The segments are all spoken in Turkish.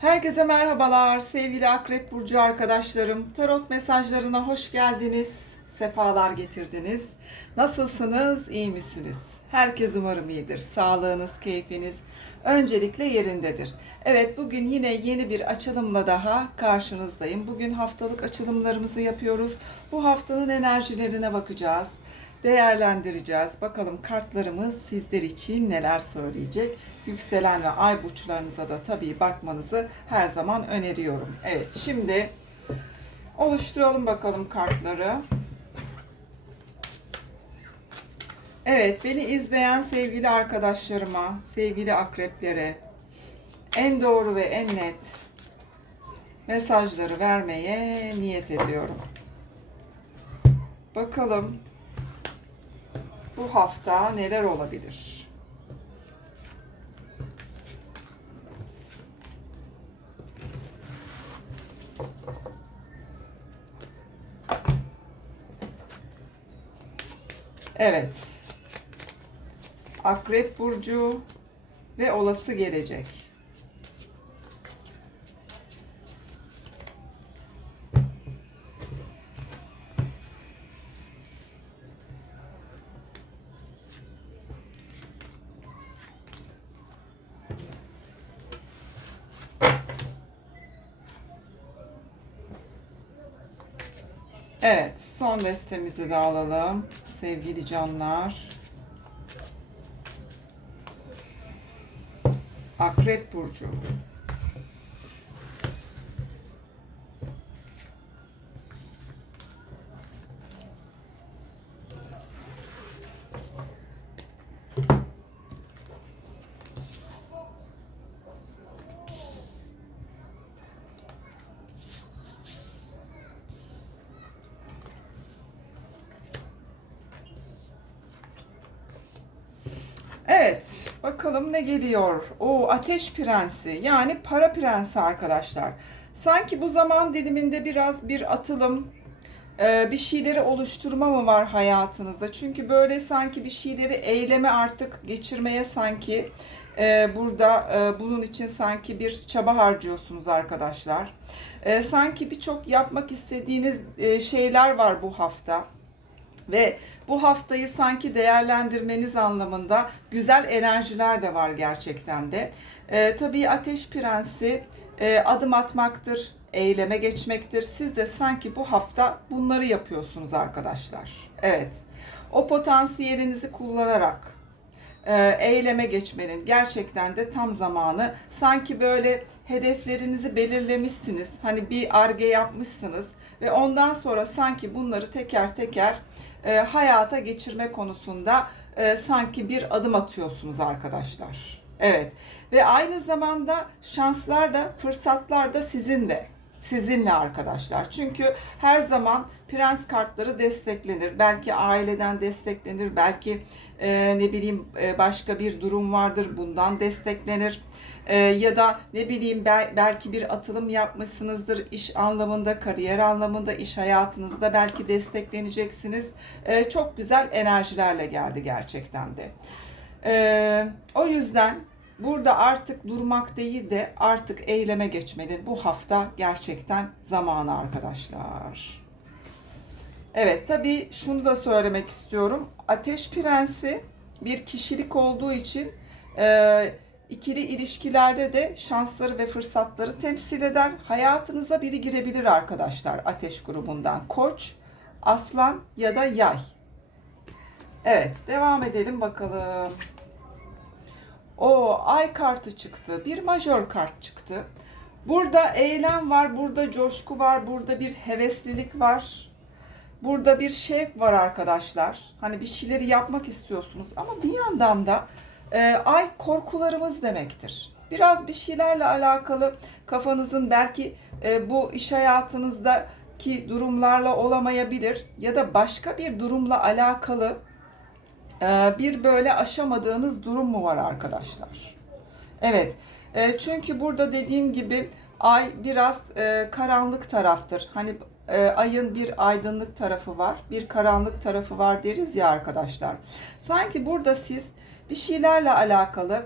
Herkese merhabalar sevgili Akrep Burcu arkadaşlarım. Tarot mesajlarına hoş geldiniz. Sefalar getirdiniz. Nasılsınız? iyi misiniz? Herkes umarım iyidir. Sağlığınız, keyfiniz öncelikle yerindedir. Evet bugün yine yeni bir açılımla daha karşınızdayım. Bugün haftalık açılımlarımızı yapıyoruz. Bu haftanın enerjilerine bakacağız değerlendireceğiz. Bakalım kartlarımız sizler için neler söyleyecek. Yükselen ve ay burçlarınıza da tabii bakmanızı her zaman öneriyorum. Evet şimdi oluşturalım bakalım kartları. Evet beni izleyen sevgili arkadaşlarıma, sevgili akreplere en doğru ve en net mesajları vermeye niyet ediyorum. Bakalım bu hafta neler olabilir? Evet. Akrep burcu ve olası gelecek. Destemizi de alalım sevgili canlar. Akrep burcu. Evet, bakalım ne geliyor. O Ateş Prensi, yani para prensi arkadaşlar. Sanki bu zaman diliminde biraz bir atılım, e, bir şeyleri oluşturma mı var hayatınızda? Çünkü böyle sanki bir şeyleri eyleme artık geçirmeye sanki e, burada e, bunun için sanki bir çaba harcıyorsunuz arkadaşlar. Sanki birçok yapmak istediğiniz şeyler var bu hafta ve bu haftayı sanki değerlendirmeniz anlamında güzel enerjiler de var gerçekten de. Ee, tabii Ateş Prensi e, adım atmaktır, eyleme geçmektir. Siz de sanki bu hafta bunları yapıyorsunuz arkadaşlar. Evet, o potansiyelinizi kullanarak e, eyleme geçmenin gerçekten de tam zamanı. Sanki böyle hedeflerinizi belirlemişsiniz. Hani bir arge yapmışsınız ve ondan sonra sanki bunları teker teker e, hayata geçirme konusunda e, sanki bir adım atıyorsunuz arkadaşlar. Evet ve aynı zamanda şanslar da fırsatlar da sizin de sizinle arkadaşlar. Çünkü her zaman prens kartları desteklenir. Belki aileden desteklenir, belki e, ne bileyim e, başka bir durum vardır bundan desteklenir. E, ya da ne bileyim bel, belki bir atılım yapmışsınızdır iş anlamında, kariyer anlamında, iş hayatınızda belki destekleneceksiniz. E, çok güzel enerjilerle geldi gerçekten de. E, o yüzden Burada artık durmak değil de artık eyleme geçmenin bu hafta gerçekten zamanı arkadaşlar. Evet tabii şunu da söylemek istiyorum. Ateş Prensi bir kişilik olduğu için e, ikili ilişkilerde de şansları ve fırsatları temsil eder. Hayatınıza biri girebilir arkadaşlar ateş grubundan. Koç, aslan ya da yay. Evet devam edelim bakalım. O ay kartı çıktı. Bir majör kart çıktı. Burada eylem var, burada coşku var, burada bir heveslilik var. Burada bir şevk var arkadaşlar. Hani bir şeyleri yapmak istiyorsunuz ama bir yandan da e, ay korkularımız demektir. Biraz bir şeylerle alakalı kafanızın belki e, bu iş hayatınızdaki durumlarla olamayabilir ya da başka bir durumla alakalı ee, bir böyle aşamadığınız durum mu var arkadaşlar? Evet. E, çünkü burada dediğim gibi ay biraz e, karanlık taraftır. Hani e, ayın bir aydınlık tarafı var, bir karanlık tarafı var deriz ya arkadaşlar. Sanki burada siz bir şeylerle alakalı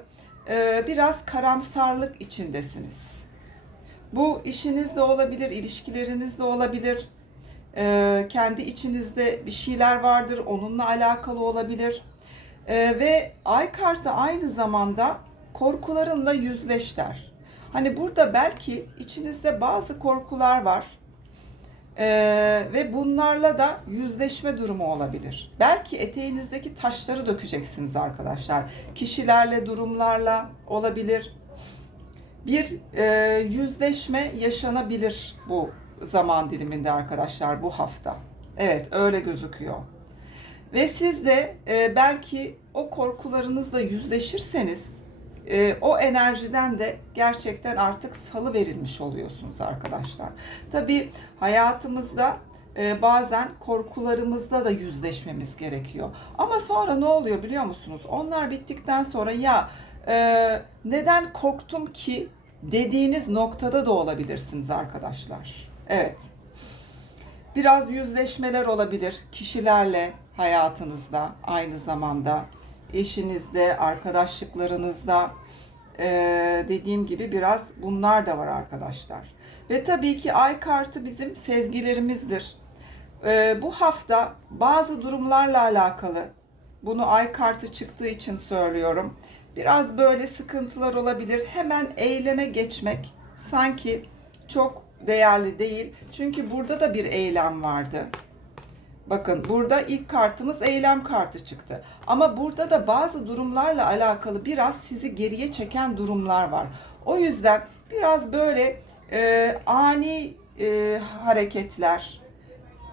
biraz karamsarlık içindesiniz. Bu işinizde olabilir, ilişkilerinizde olabilir. Ee, kendi içinizde bir şeyler vardır, onunla alakalı olabilir. Ee, ve ay kartı aynı zamanda korkularınla yüzleş der. Hani burada belki içinizde bazı korkular var. Ee, ve bunlarla da yüzleşme durumu olabilir. Belki eteğinizdeki taşları dökeceksiniz arkadaşlar. Kişilerle, durumlarla olabilir. Bir e, yüzleşme yaşanabilir bu zaman diliminde arkadaşlar bu hafta. Evet öyle gözüküyor. Ve siz de e, belki o korkularınızla yüzleşirseniz e, o enerjiden de gerçekten artık salı verilmiş oluyorsunuz arkadaşlar. Tabii hayatımızda e, bazen korkularımızla da yüzleşmemiz gerekiyor. Ama sonra ne oluyor biliyor musunuz? Onlar bittikten sonra ya e, neden korktum ki dediğiniz noktada da olabilirsiniz arkadaşlar. Evet. Biraz yüzleşmeler olabilir kişilerle hayatınızda aynı zamanda eşinizde, arkadaşlıklarınızda ee, dediğim gibi biraz bunlar da var arkadaşlar. Ve tabii ki ay kartı bizim sezgilerimizdir. Ee, bu hafta bazı durumlarla alakalı bunu ay kartı çıktığı için söylüyorum. Biraz böyle sıkıntılar olabilir. Hemen eyleme geçmek sanki çok değerli değil. Çünkü burada da bir eylem vardı. Bakın burada ilk kartımız eylem kartı çıktı. Ama burada da bazı durumlarla alakalı biraz sizi geriye çeken durumlar var. O yüzden biraz böyle e, ani e, hareketler,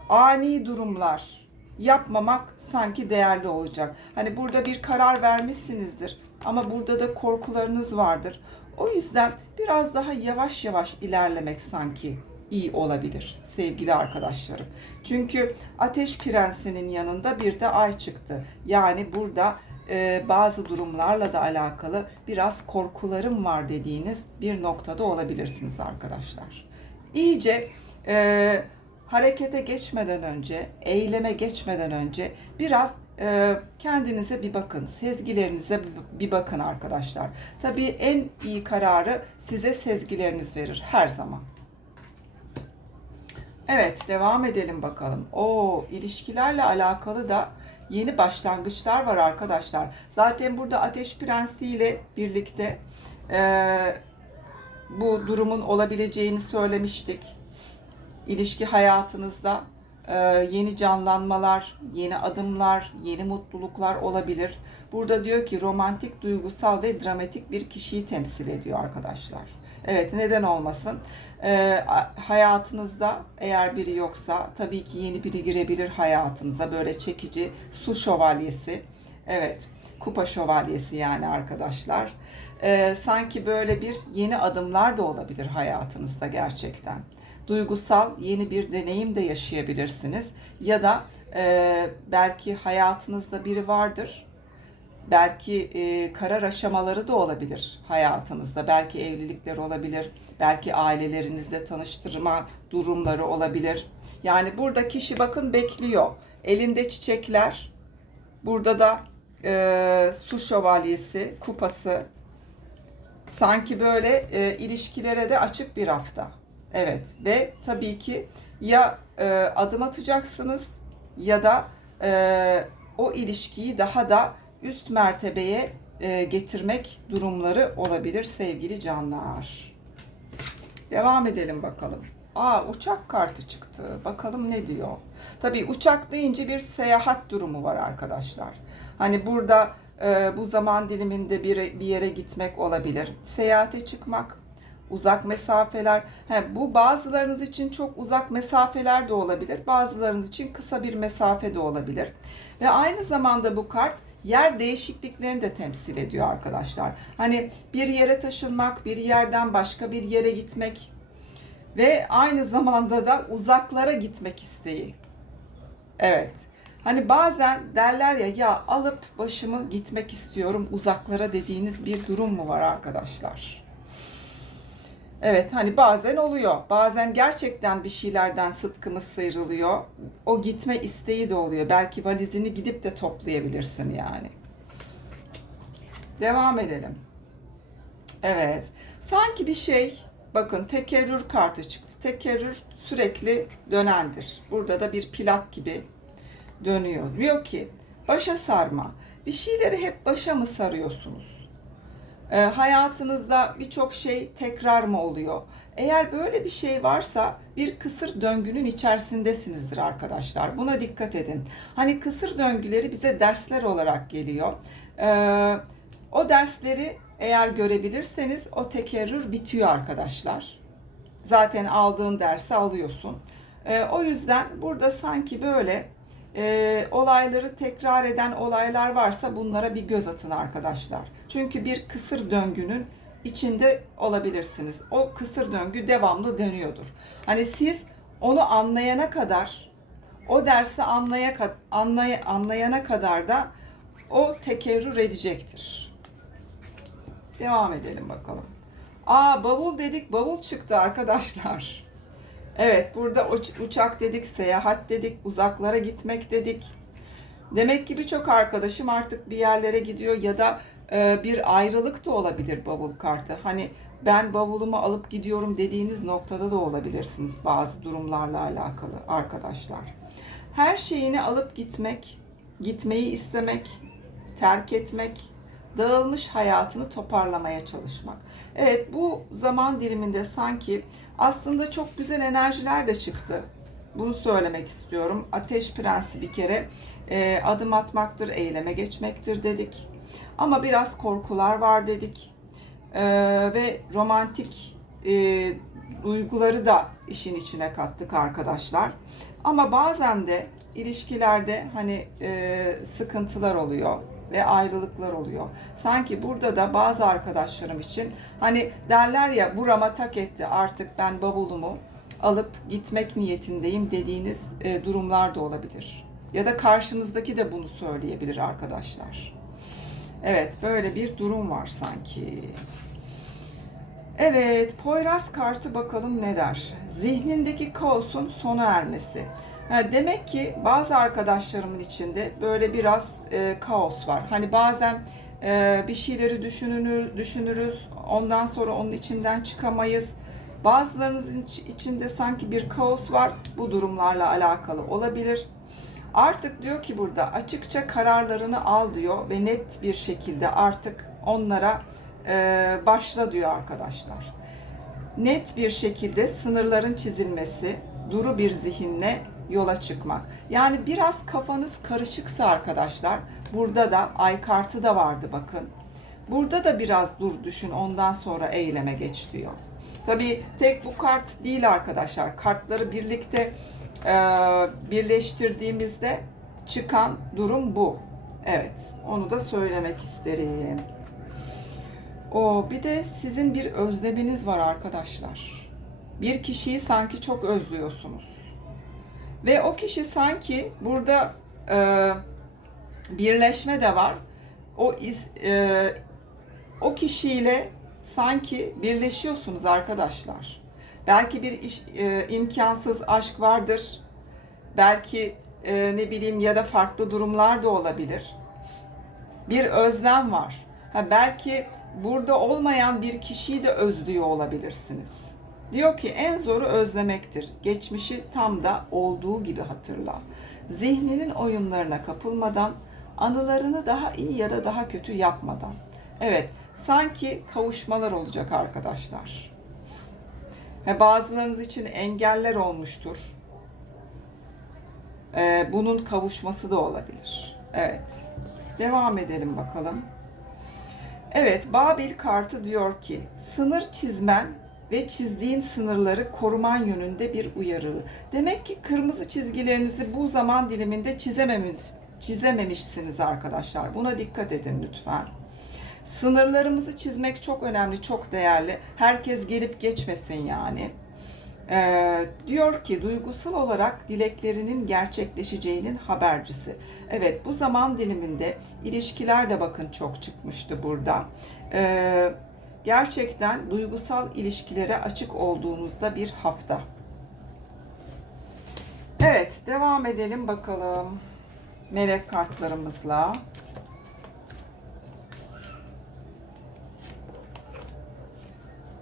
ani durumlar yapmamak sanki değerli olacak. Hani burada bir karar vermişsinizdir ama burada da korkularınız vardır. O yüzden biraz daha yavaş yavaş ilerlemek sanki iyi olabilir sevgili arkadaşlarım. Çünkü Ateş Prensi'nin yanında bir de ay çıktı. Yani burada e, bazı durumlarla da alakalı biraz korkularım var dediğiniz bir noktada olabilirsiniz arkadaşlar. İyice e, harekete geçmeden önce, eyleme geçmeden önce biraz e, kendinize bir bakın, sezgilerinize bir bakın arkadaşlar. Tabii en iyi kararı size sezgileriniz verir her zaman. Evet, devam edelim bakalım. O ilişkilerle alakalı da yeni başlangıçlar var arkadaşlar. Zaten burada Ateş Prensi ile birlikte e, bu durumun olabileceğini söylemiştik. İlişki hayatınızda e, yeni canlanmalar, yeni adımlar, yeni mutluluklar olabilir. Burada diyor ki romantik, duygusal ve dramatik bir kişiyi temsil ediyor arkadaşlar. Evet neden olmasın? Ee, hayatınızda eğer biri yoksa tabii ki yeni biri girebilir hayatınıza. Böyle çekici su şövalyesi. Evet kupa şövalyesi yani arkadaşlar. Ee, sanki böyle bir yeni adımlar da olabilir hayatınızda gerçekten. Duygusal yeni bir deneyim de yaşayabilirsiniz. Ya da e, belki hayatınızda biri vardır belki e, karar aşamaları da olabilir hayatınızda. Belki evlilikler olabilir, belki ailelerinizle tanıştırma durumları olabilir. Yani burada kişi bakın bekliyor. Elinde çiçekler, burada da e, su şövalyesi, kupası. Sanki böyle e, ilişkilere de açık bir hafta. Evet ve tabii ki ya e, adım atacaksınız ya da e, o ilişkiyi daha da üst mertebeye e, getirmek durumları olabilir sevgili canlar. Devam edelim bakalım. Aa uçak kartı çıktı. Bakalım ne diyor. Tabii uçak deyince bir seyahat durumu var arkadaşlar. Hani burada e, bu zaman diliminde bir, bir yere gitmek olabilir. Seyahate çıkmak, uzak mesafeler. He, bu bazılarınız için çok uzak mesafeler de olabilir. Bazılarınız için kısa bir mesafe de olabilir. Ve aynı zamanda bu kart yer değişikliklerini de temsil ediyor arkadaşlar. Hani bir yere taşınmak, bir yerden başka bir yere gitmek ve aynı zamanda da uzaklara gitmek isteği. Evet. Hani bazen derler ya ya alıp başımı gitmek istiyorum uzaklara dediğiniz bir durum mu var arkadaşlar? Evet hani bazen oluyor. Bazen gerçekten bir şeylerden sıtkımız sıyrılıyor. O gitme isteği de oluyor. Belki valizini gidip de toplayabilirsin yani. Devam edelim. Evet. Sanki bir şey bakın tekerrür kartı çıktı. Tekerrür sürekli dönendir. Burada da bir plak gibi dönüyor. Diyor ki başa sarma. Bir şeyleri hep başa mı sarıyorsunuz? Ee, hayatınızda birçok şey tekrar mı oluyor? Eğer böyle bir şey varsa bir kısır döngünün içerisindesinizdir arkadaşlar. Buna dikkat edin. Hani kısır döngüleri bize dersler olarak geliyor. Ee, o dersleri eğer görebilirseniz o tekerrür bitiyor arkadaşlar. Zaten aldığın dersi alıyorsun. Ee, o yüzden burada sanki böyle e, olayları tekrar eden olaylar varsa bunlara bir göz atın arkadaşlar. Çünkü bir kısır döngünün içinde olabilirsiniz. O kısır döngü devamlı dönüyordur. Hani siz onu anlayana kadar, o dersi anlaya, anlay, anlayana kadar da o tekerrür edecektir. Devam edelim bakalım. Aa bavul dedik, bavul çıktı arkadaşlar. Evet, burada uç- uçak dedik, seyahat dedik, uzaklara gitmek dedik. Demek ki birçok arkadaşım artık bir yerlere gidiyor ya da e, bir ayrılık da olabilir bavul kartı. Hani ben bavulumu alıp gidiyorum dediğiniz noktada da olabilirsiniz bazı durumlarla alakalı arkadaşlar. Her şeyini alıp gitmek, gitmeyi istemek, terk etmek, dağılmış hayatını toparlamaya çalışmak. Evet bu zaman diliminde sanki aslında çok güzel enerjiler de çıktı. Bunu söylemek istiyorum. Ateş prensi bir kere e, adım atmaktır, eyleme geçmektir dedik. Ama biraz korkular var dedik. E, ve romantik e, duyguları da işin içine kattık arkadaşlar. Ama bazen de ilişkilerde hani e, sıkıntılar oluyor ve ayrılıklar oluyor. Sanki burada da bazı arkadaşlarım için hani derler ya burama tak etti artık ben bavulumu alıp gitmek niyetindeyim dediğiniz e, durumlar da olabilir. Ya da karşınızdaki de bunu söyleyebilir arkadaşlar. Evet böyle bir durum var sanki. Evet, Poyraz kartı bakalım ne der? Zihnindeki kaosun sona ermesi. Ha, demek ki bazı arkadaşlarımın içinde böyle biraz e, kaos var. Hani bazen e, bir şeyleri düşünür, düşünürüz, ondan sonra onun içinden çıkamayız. Bazılarınızın iç- içinde sanki bir kaos var. Bu durumlarla alakalı olabilir. Artık diyor ki burada açıkça kararlarını al diyor ve net bir şekilde artık onlara e, başla diyor arkadaşlar. Net bir şekilde sınırların çizilmesi, duru bir zihinle yola çıkmak. Yani biraz kafanız karışıksa arkadaşlar, burada da ay kartı da vardı bakın. Burada da biraz dur düşün ondan sonra eyleme geç diyor. Tabii tek bu kart değil arkadaşlar. Kartları birlikte e, birleştirdiğimizde çıkan durum bu. Evet, onu da söylemek isterim. O bir de sizin bir özleminiz var arkadaşlar. Bir kişiyi sanki çok özlüyorsunuz. Ve o kişi sanki burada e, birleşme de var. O iz, e, o kişiyle sanki birleşiyorsunuz arkadaşlar. Belki bir iş, e, imkansız aşk vardır. Belki e, ne bileyim ya da farklı durumlar da olabilir. Bir özlem var. Ha, belki burada olmayan bir kişiyi de özlüyor olabilirsiniz. Diyor ki en zoru özlemektir. Geçmişi tam da olduğu gibi hatırla. Zihninin oyunlarına kapılmadan, anılarını daha iyi ya da daha kötü yapmadan. Evet, sanki kavuşmalar olacak arkadaşlar. Ve bazılarınız için engeller olmuştur. Ee, bunun kavuşması da olabilir. Evet. Devam edelim bakalım. Evet, Babil kartı diyor ki, sınır çizmen ve çizdiğin sınırları koruman yönünde bir uyarı. Demek ki kırmızı çizgilerinizi bu zaman diliminde çizememiş, çizememişsiniz arkadaşlar. Buna dikkat edin lütfen. Sınırlarımızı çizmek çok önemli, çok değerli. Herkes gelip geçmesin yani. Ee, diyor ki duygusal olarak dileklerinin gerçekleşeceğinin habercisi. Evet bu zaman diliminde ilişkiler de bakın çok çıkmıştı burada. Ee, gerçekten duygusal ilişkilere açık olduğunuzda bir hafta. Evet devam edelim bakalım melek kartlarımızla.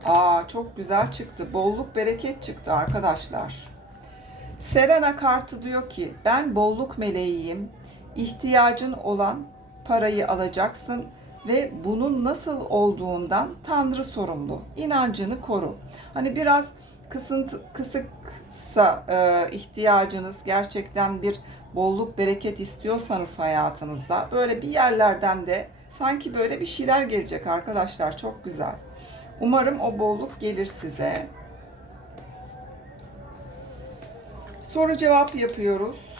Aa çok güzel çıktı. Bolluk bereket çıktı arkadaşlar. Serena kartı diyor ki ben bolluk meleğiyim. İhtiyacın olan parayı alacaksın ve bunun nasıl olduğundan Tanrı sorumlu. İnancını koru. Hani biraz kısıntı, kısıksa e, ihtiyacınız gerçekten bir bolluk bereket istiyorsanız hayatınızda böyle bir yerlerden de sanki böyle bir şeyler gelecek arkadaşlar. Çok güzel. Umarım o bolluk gelir size. Soru cevap yapıyoruz.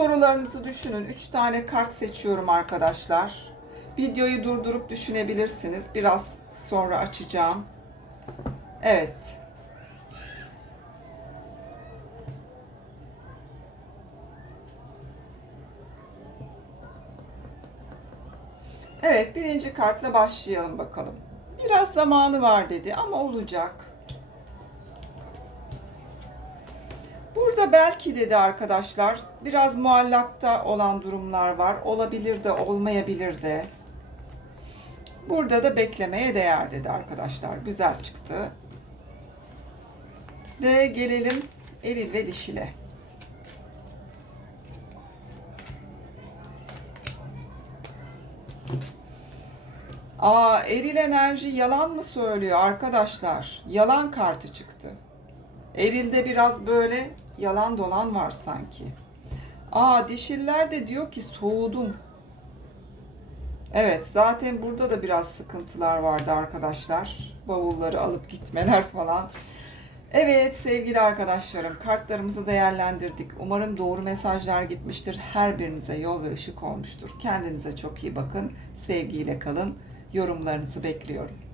Sorularınızı düşünün. 3 tane kart seçiyorum arkadaşlar. Videoyu durdurup düşünebilirsiniz. Biraz sonra açacağım. Evet. Evet, birinci kartla başlayalım bakalım. Biraz zamanı var dedi ama olacak. Burada belki dedi arkadaşlar biraz muallakta olan durumlar var. Olabilir de olmayabilir de. Burada da beklemeye değer dedi arkadaşlar. Güzel çıktı. Ve gelelim eril ve dişile. Aa, eril enerji yalan mı söylüyor arkadaşlar? Yalan kartı çıktı. Eril'de biraz böyle yalan dolan var sanki. Aa dişiller de diyor ki soğudum. Evet zaten burada da biraz sıkıntılar vardı arkadaşlar. Bavulları alıp gitmeler falan. Evet sevgili arkadaşlarım kartlarımızı değerlendirdik. Umarım doğru mesajlar gitmiştir. Her birinize yol ve ışık olmuştur. Kendinize çok iyi bakın. Sevgiyle kalın. Yorumlarınızı bekliyorum.